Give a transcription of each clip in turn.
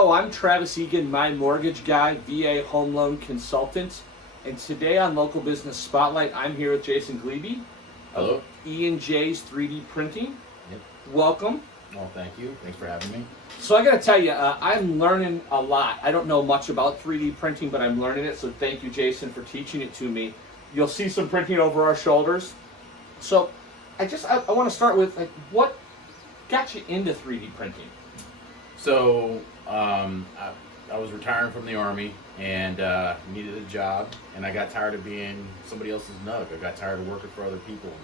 Hello, I'm Travis Egan, my mortgage guy, VA home loan consultant. And today on Local Business Spotlight, I'm here with Jason Glebe. Hello. E&J's 3D Printing. Yep. Welcome. Well, thank you. Thanks for having me. So I got to tell you, I'm learning a lot. I don't know much about 3D printing, but I'm learning it. So thank you, Jason, for teaching it to me. You'll see some printing over our shoulders. So I want to start with, like, what got you into 3D printing? So I was retiring from the Army and needed a job, and I got tired of being somebody else's nug. I got tired of working for other people and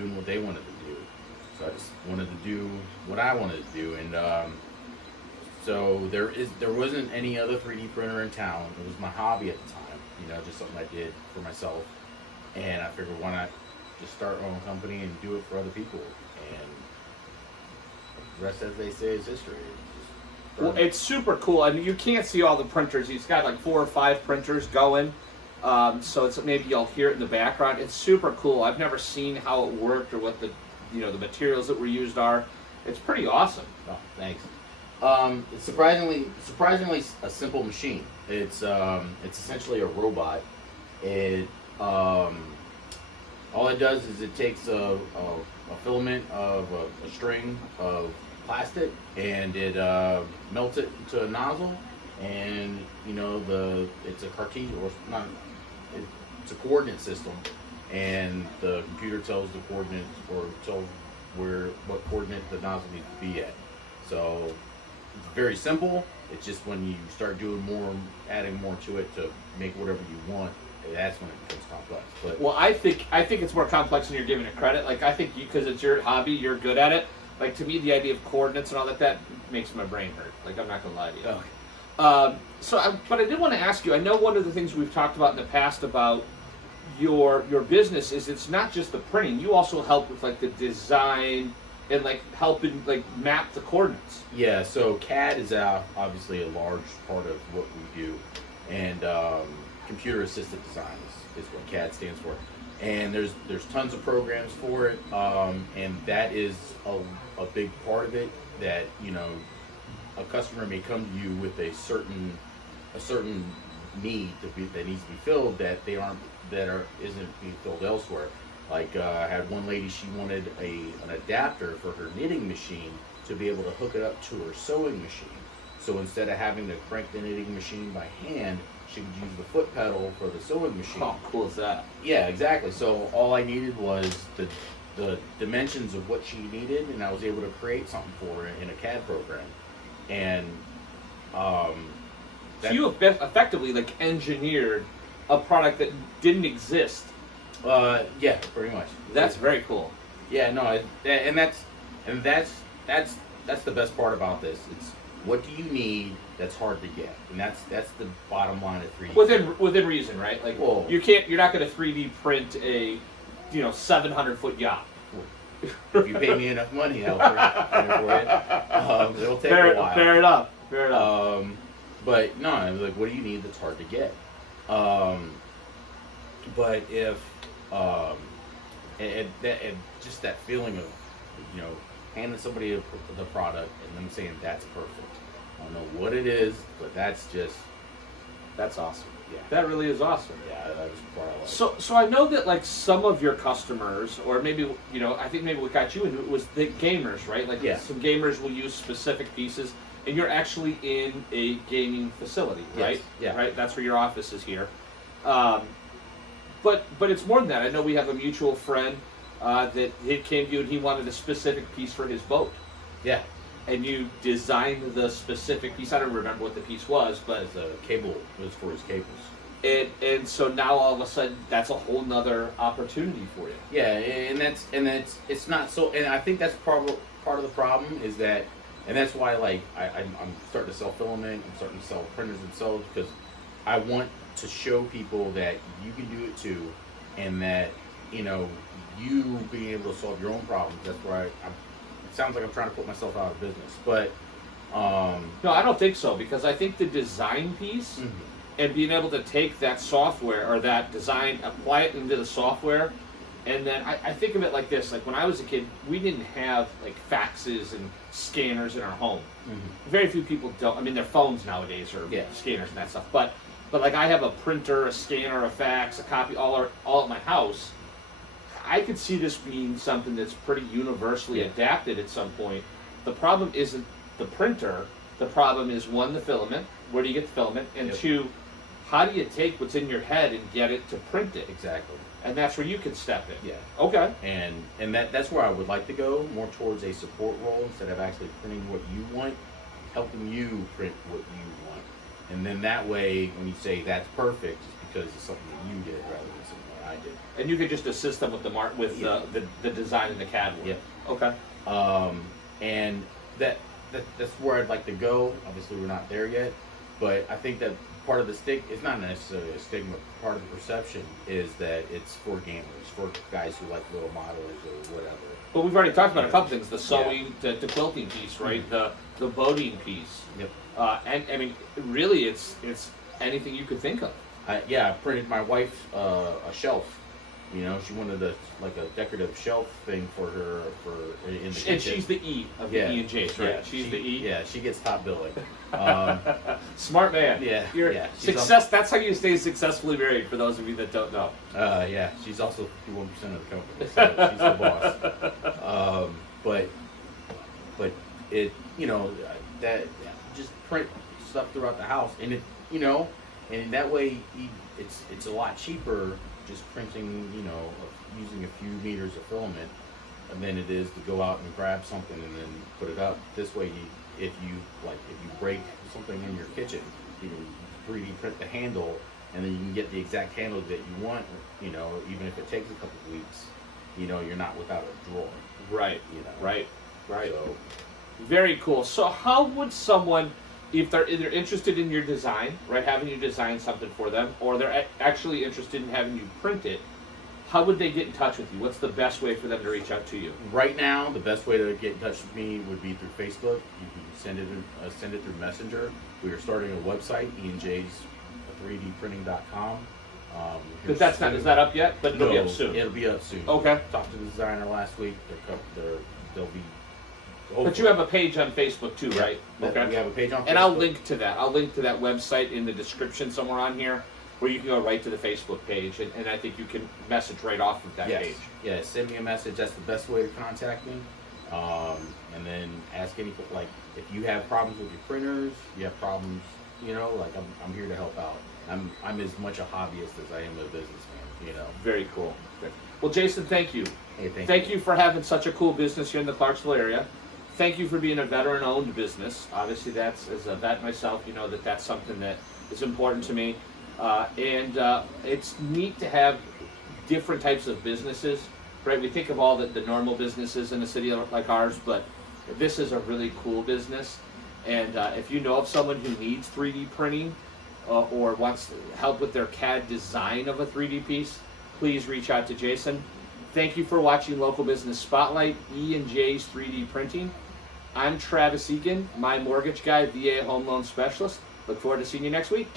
doing what they wanted to do. So I just wanted to do what I wanted to do, and so there wasn't any other 3D printer in town. It was my hobby at the time, just something I did for myself, and I figured why not just start my own company and do it for other people, and the rest, as they say, is history. Well, it's super cool. I mean, you can't see all the printers. He's got like 4 or 5 printers going. So it's maybe you'll hear it in the background. It's super cool. I've never seen how it worked or what the materials that were used are. It's pretty awesome. Oh, thanks. It's surprisingly a simple machine. It's essentially a robot. It all it does is it takes a filament of a string of plastic, and it melts it into a nozzle, and it's a Cartesian, or not, it's a coordinate system, and the computer tells the coordinates, or tells what coordinate the nozzle needs to be at. So it's very simple. It's just when you start doing more, adding more to it to make whatever you want, that's when it becomes complex. But well, I think it's more complex than you're giving it credit. Like, I think because it's your hobby, you're good at it. Like, to me, the idea of coordinates and all that makes my brain hurt. Like, I'm not gonna lie to you. okay. But I did want to ask you. I know one of the things we've talked about in the past about your business is it's not just the printing. You also help with like the design and like helping like map the coordinates. Yeah. So CAD is obviously a large part of what we do, and computer assisted design is what CAD stands for. And there's tons of programs for it, and that is a big part of it. That a customer may come to you with a certain need that needs to be filled that isn't being filled elsewhere. Like I had one lady, she wanted an adapter for her knitting machine to be able to hook it up to her sewing machine. So instead of having to crank the knitting machine by hand, she could use the foot pedal for the sewing machine. How cool is that? Yeah, exactly. So all I needed was the dimensions of what she needed, and I was able to create something for her in a CAD program. And so you effectively like engineered a product that didn't exist. Yeah, pretty much. That's very cool. Yeah, no, and that's the best part about this. It's what do you need that's hard to get, and that's the bottom line of 3D. Within reason, right? Like, whoa. You're not going to 3D print a 700-foot yacht. If you pay me enough money, I'll print it for you. It'll take a while. Fair enough. But no, like, what do you need that's hard to get? But if and just that feeling of handing somebody the product and them saying that's perfect. I don't know what it is, but that's awesome. Yeah, that really is awesome. Yeah, that was part I like. So I know that like some of your customers, or maybe I think maybe what got you into it was the gamers, right? Like, yeah. Some gamers will use specific pieces, and you're actually in a gaming facility, right? Yes. Yeah. Right. That's where your office is here. But it's more than that. I know we have a mutual friend that he came to you and he wanted a specific piece for his boat. Yeah. And you designed the specific piece. I don't remember what the piece was, but it's a cable. It was for his cables. And so now all of a sudden that's a whole nother opportunity for you. Yeah, and it's not so. And I think that's part of the problem is that, and that's why like I'm starting to sell filament. I'm starting to sell printers themselves because I want to show people that you can do it too, and that you being able to solve your own problems. That's where it sounds like I'm trying to put myself out of business, but no, I don't think so, because I think the design piece and being able to take that software or that design, apply it into the software, And then I think of it like this: like when I was a kid, we didn't have like faxes and scanners in our home. Mm-hmm. Very few people don't. I mean, their phones nowadays are scanners and that stuff. But like I have a printer, a scanner, a fax, a copy, all at my house. I could see this being something that's pretty universally adapted at some point. The problem isn't the printer. The problem is, one, the filament. Where do you get the filament? And two, how do you take what's in your head and get it to print it? Exactly. And that's where you can step in. Yeah. Okay. And that's where I would like to go, more towards a support role instead of actually printing what you want, helping you print what you want. And then that way, when you say that's perfect, it's because it's something that you did rather than something that I did. And you could just assist them with the design and the CAD work. Yeah. Okay. And that's where I'd like to go. Obviously, we're not there yet, but I think that part of the it's not necessarily a stigma. Part of the perception is that it's for gamers, for guys who like little models or whatever. But we've already talked about a couple things: the sewing, the quilting piece, right? Mm-hmm. The boating piece. Yep. And I mean, really, it's anything you could think of. I printed my wife a shelf. You know, she wanted a decorative shelf thing for her in the kitchen. And she's the E of the E and J's, right? Yeah, she's the E. Yeah, she gets top billing. Smart man. Yeah. Success. That's how you stay successfully married. For those of you that don't know. Yeah, she's also 51% of the company, so she's the boss. But it, that just print stuff throughout the house, and it, and that way it's a lot cheaper just printing, using a few meters of filament, than it is to go out and grab something and then put it up. This way, if you break something in your kitchen, you can 3D print the handle, and then you can get the exact handle that you want. Even if it takes a couple of weeks, you're not without a drawer. Right. Right. So, very cool. So how would someone, if they're either interested in your design, right, having you design something for them, or they're actually interested in having you print it, how would they get in touch with you? What's the best way for them to reach out to you? Right now, the best way to get in touch with me would be through Facebook. You can send it through Messenger. We are starting a website, ianjays3dprinting.com. But is that up yet? But it'll be up soon. It'll be up soon. Okay. Talked to the designer last week. They'll be. But you have a page on Facebook too, right? Okay. We have a page on Facebook. And I'll link to that. I'll link to that website in the description somewhere on here, where you can go right to the Facebook page, and I think you can message right off of that page. Yeah, send me a message. That's the best way to contact me. And then ask anything, like if you have problems with your printers, you have problems, I'm here to help out. I'm as much a hobbyist as I am a businessman, Very cool. Well, Jason, thank you. Hey, thank you for having such a cool business here in the Clarksville area. Thank you for being a veteran-owned business. Obviously, as a vet myself, that's something that is important to me. And it's neat to have different types of businesses, right? We think of all the normal businesses in a city like ours, but this is a really cool business. And if you know of someone who needs 3D printing or wants help with their CAD design of a 3D piece, please reach out to Jason. Thank you for watching Local Business Spotlight, E&J's 3D Printing. I'm Travis Egan, my mortgage guy, VA Home Loan Specialist. Look forward to seeing you next week.